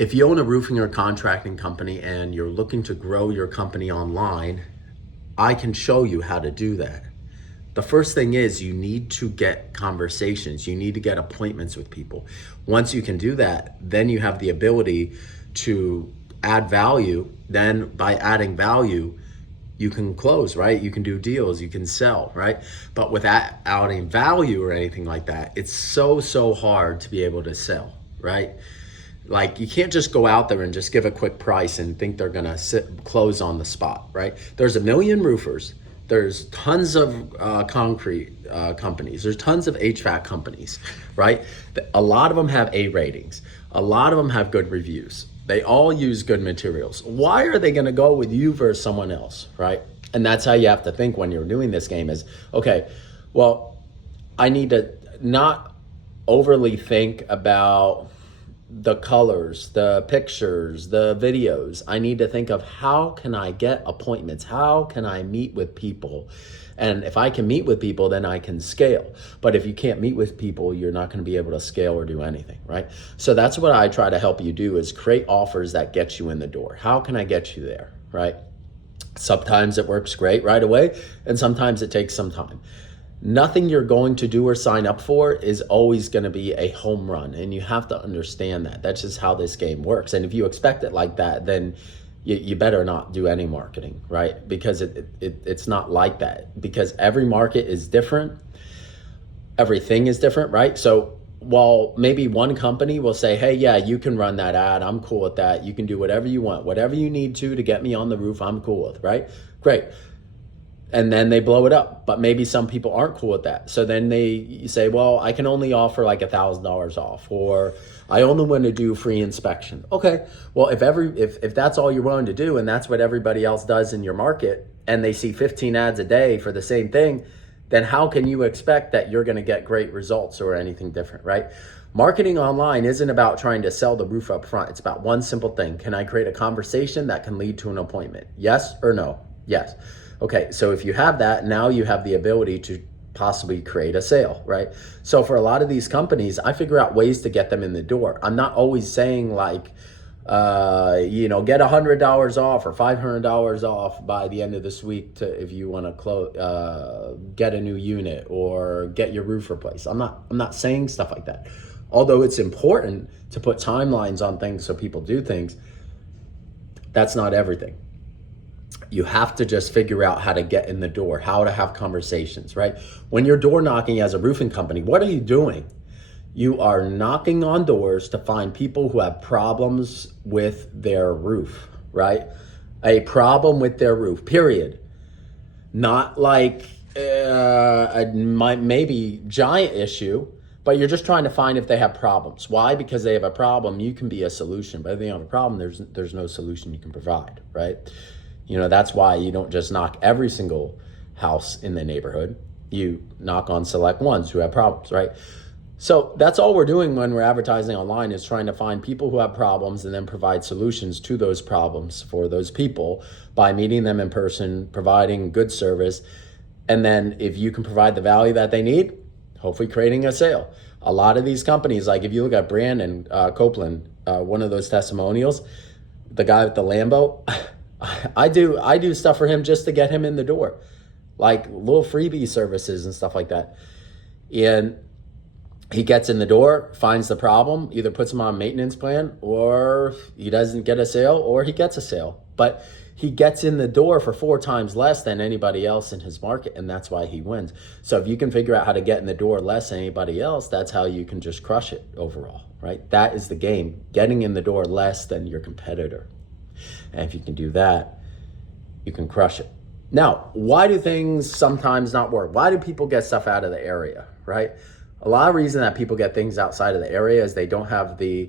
If you own a roofing or contracting company and you're looking to grow your company online, I can show you how to do that. The first thing is you need to get conversations. You need to get appointments with people. Once you can do that, then you have the ability to add value. Then by adding value, you can close, right? You can do deals, you can sell, right? But without adding value or anything like that, it's so hard to be able to sell, right? Like, you can't just go out there and just give a quick price and think they're gonna close on the spot, right? There's a million roofers. There's tons of concrete companies. There's tons of HVAC companies, right? A lot of them have A ratings. A lot of them have good reviews. They all use good materials. Why are they gonna go with you versus someone else, right? And that's how you have to think when you're doing this game is, okay, well, I need to not overly think about the colors, the pictures, the videos. I need to think of how can I get appointments? How can I meet with people? And if I can meet with people, then I can scale. But if you can't meet with people, you're not going to be able to scale or do anything, right? So that's what I try to help you do is create offers that get you in the door. How can I get you there, right? Sometimes it works great right away, and sometimes it takes some time. Nothing you're going to do or sign up for is always going to be a home run, and you have to understand that. That's just how this game works. And if you expect it like that, then you better not do any marketing, right? Because it's not like that. Because every market is different. Everything is different, right? So while maybe one company will say, hey, yeah, you can run that ad. I'm cool with that. You can do whatever you want. Whatever you need to get me on the roof, I'm cool with, right? Great. And then they blow it up. But maybe some people aren't cool with that. So then they say, well, I can only offer like $1,000 off, or I only want to do free inspection. Okay, well, if that's all you're willing to do, and that's what everybody else does in your market, and they see 15 ads a day for the same thing, then how can you expect that you're going to get great results or anything different, right? Marketing online isn't about trying to sell the roof up front. It's about one simple thing. Can I create a conversation that can lead to an appointment? Yes or no? Yes. Okay, so if you have that, now you have the ability to possibly create a sale, right? So for a lot of these companies, I figure out ways to get them in the door. I'm not always saying like, get $100 off or $500 off by the end of this week if you want to get a new unit or get your roof replaced. I'm not saying stuff like that. Although it's important to put timelines on things so people do things, that's not everything. You have to just figure out how to get in the door, how to have conversations, right? When you're door knocking as a roofing company, what are you doing? You are knocking on doors to find people who have problems with their roof, right? A problem with their roof, period. Not like maybe giant issue, but you're just trying to find if they have problems. Why? Because they have a problem, you can be a solution. But if they don't have a problem, there's no solution you can provide, right? That's why you don't just knock every single house in the neighborhood. You knock on select ones who have problems, right? So that's all we're doing when we're advertising online, is trying to find people who have problems and then provide solutions to those problems for those people by meeting them in person, providing good service. And then if you can provide the value that they need, hopefully creating a sale. A lot of these companies, like if you look at Brandon Copeland, one of those testimonials, the guy with the Lambo, I do stuff for him just to get him in the door, like little freebie services and stuff like that. And he gets in the door, finds the problem, either puts him on a maintenance plan, or he doesn't get a sale, or he gets a sale. But he gets in the door for 4 times less than anybody else in his market, and that's why he wins. So if you can figure out how to get in the door less than anybody else, that's how you can just crush it overall, right? That is the game, getting in the door less than your competitor. And if you can do that, you can crush it. Now, why do things sometimes not work? Why do people get stuff out of the area, right? A lot of reason that people get things outside of the area is they don't have a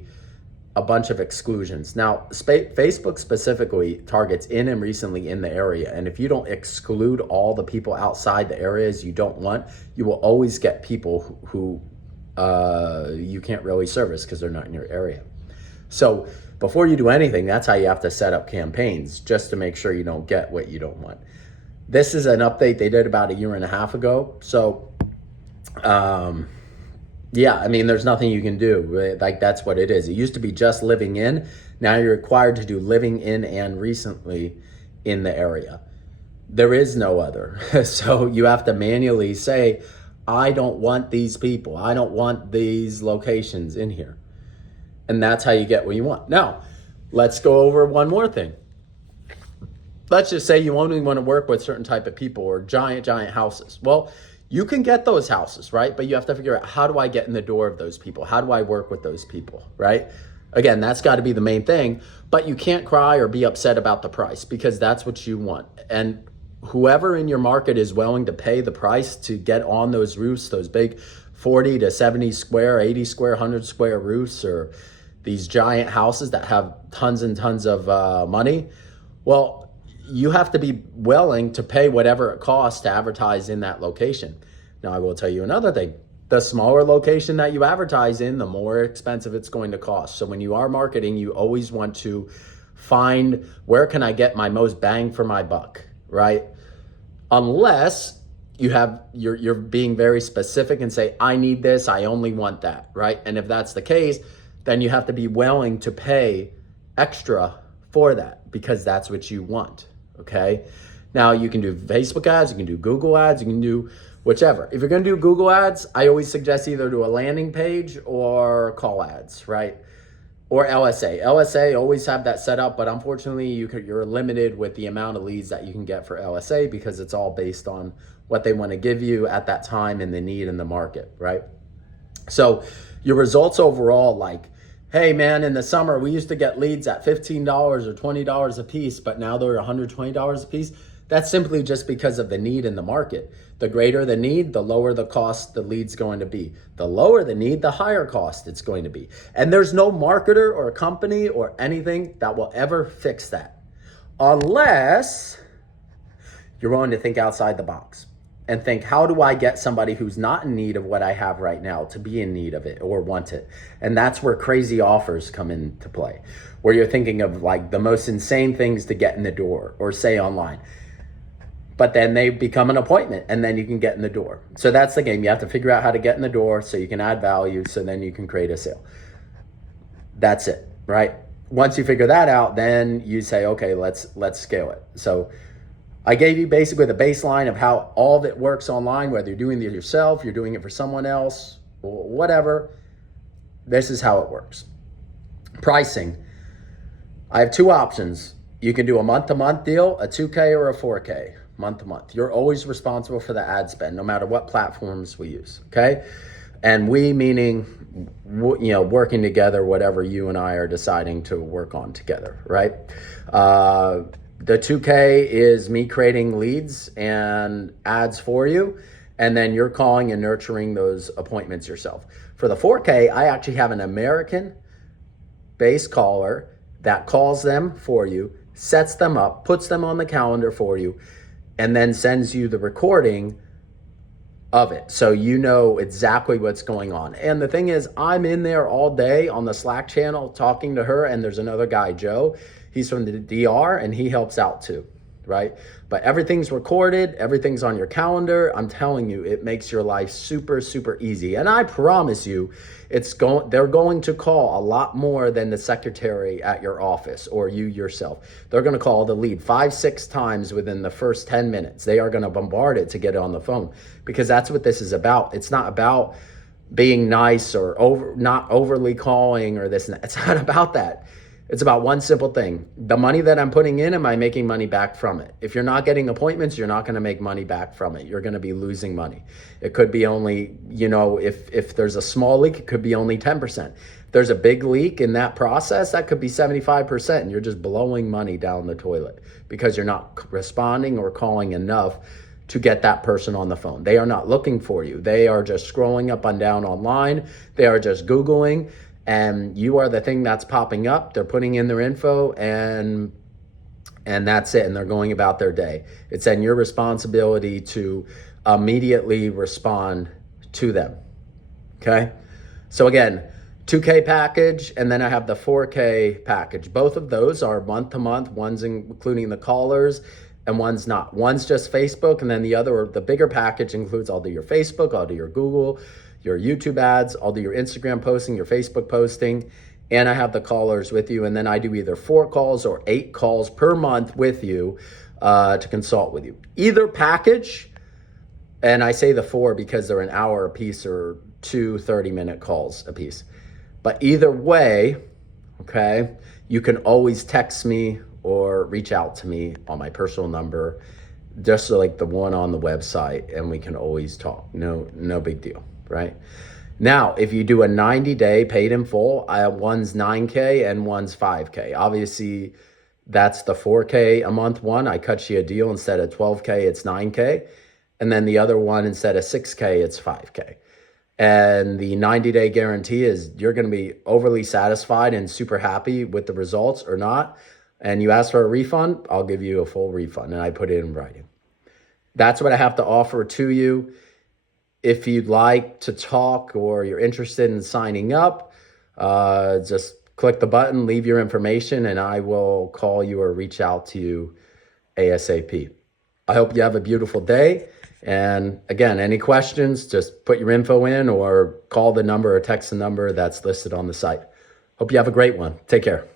bunch of exclusions. Now, Facebook specifically targets in and recently in the area. And if you don't exclude all the people outside the areas you don't want, you will always get people who you can't really service because they're not in your area. So before you do anything, that's how you have to set up campaigns, just to make sure you don't get what you don't want. This is an update they did about 1.5 years ago. So Yeah, I mean, there's nothing you can do, right? Like, that's what it is. It used to be just living in. Now you're required to do living in and recently in the area. There is no other. So you have to manually say, I don't want these people. I don't want these locations in here. And that's how you get what you want. Now, let's go over one more thing. Let's just say you only want to work with certain type of people or giant houses. Well, you can get those houses, right? But you have to figure out, how do I get in the door of those people? How do I work with those people, right? Again, that's got to be the main thing. But you can't cry or be upset about the price, because that's what you want. And whoever in your market is willing to pay the price to get on those roofs, those big 40 to 70 square, 80 square, 100 square roofs, or these giant houses that have tons and tons of money, well, you have to be willing to pay whatever it costs to advertise in that location. Now, I will tell you another thing. The smaller location that you advertise in, the more expensive it's going to cost. So when you are marketing, you always want to find, where can I get my most bang for my buck, right? Unless you're being very specific and say, I need this, I only want that, right? And if that's the case, then you have to be willing to pay extra for that, because that's what you want. Okay. Now, you can do Facebook ads, you can do Google ads, you can do whichever. If you're going to do Google ads, I always suggest either do a landing page or call ads, right? Or LSA. LSA, always have that set up, but unfortunately you're limited with the amount of leads that you can get for LSA, because it's all based on what they want to give you at that time and the need in the market, right? So your results overall, like, hey man, in the summer we used to get leads at $15 or $20 a piece, but now they're $120 a piece. That's simply just because of the need in the market. The greater the need, the lower the cost the lead's going to be. The lower the need, the higher cost it's going to be. And there's no marketer or company or anything that will ever fix that, unless you're willing to think outside the box and think, how do I get somebody who's not in need of what I have right now to be in need of it or want it? And that's where crazy offers come into play, where you're thinking of like the most insane things to get in the door or say online. But then they become an appointment and then you can get in the door. So that's the game. You have to figure out how to get in the door so you can add value, so then you can create a sale. That's it, right? Once you figure that out, then you say, okay, let's scale it. So I gave you basically the baseline of how all of it works online, whether you're doing it yourself, you're doing it for someone else, or whatever. This is how it works. Pricing. I have two options. You can do a month-to-month deal, a 2K or a 4K, month-to-month. You're always responsible for the ad spend, no matter what platforms we use, okay? And we, meaning, working together, whatever you and I are deciding to work on together, right? The 2K is me creating leads and ads for you, and then you're calling and nurturing those appointments yourself. For the 4K, I actually have an American-based caller that calls them for you, sets them up, puts them on the calendar for you, and then sends you the recording of it, so you know exactly what's going on. And the thing is, I'm in there all day on the Slack channel talking to her, and there's another guy, Joe. He's from the DR and he helps out too, right? But everything's recorded, everything's on your calendar. I'm telling you, it makes your life super, super easy. And I promise you, they're going to call a lot more than the secretary at your office or you yourself. They're going to call the lead 5-6 times within the first 10 minutes. They are going to bombard it to get it on the phone, because that's what this is about. It's not about being nice or not overly calling or this and that. It's not about that. It's about one simple thing. The money that I'm putting in, am I making money back from it? If you're not getting appointments, you're not going to make money back from it. You're going to be losing money. It could be only, if there's a small leak, it could be only 10%. If there's a big leak in that process, that could be 75%, and you're just blowing money down the toilet because you're not responding or calling enough to get that person on the phone. They are not looking for you. They are just scrolling up and down online. They are just Googling, and you are the thing that's popping up. They're putting in their info, and that's it. And they're going about their day. It's then your responsibility to immediately respond to them. Okay. So again, 2K package, and then I have the 4K package. Both of those are month to month. One's including the callers and one's not. One's just Facebook, and then the bigger package includes, I'll do your Facebook, I'll do your Google, your YouTube ads, I'll do your Instagram posting, your Facebook posting, and I have the callers with you. And then I do either 4 calls or 8 calls per month with you to consult with you. Either package, and I say the 4 because they're an hour a piece or 2 30-minute calls a piece. But either way, okay, you can always text me or reach out to me on my personal number, just like the one on the website, and we can always talk. No big deal, right? Now, if you do a 90-day paid in full, one's 9K and one's 5K. Obviously, that's the 4K a month one. I cut you a deal. Instead of 12K, it's 9K. And then the other one, instead of 6K, it's 5K. And the 90-day guarantee is you're going to be overly satisfied and super happy with the results or not. And you ask for a refund, I'll give you a full refund. And I put it in writing. That's what I have to offer to you. If you'd like to talk or you're interested in signing up, just click the button, leave your information, and I will call you or reach out to you ASAP. I hope you have a beautiful day. And again, any questions, just put your info in or call the number or text the number that's listed on the site. Hope you have a great one. Take care.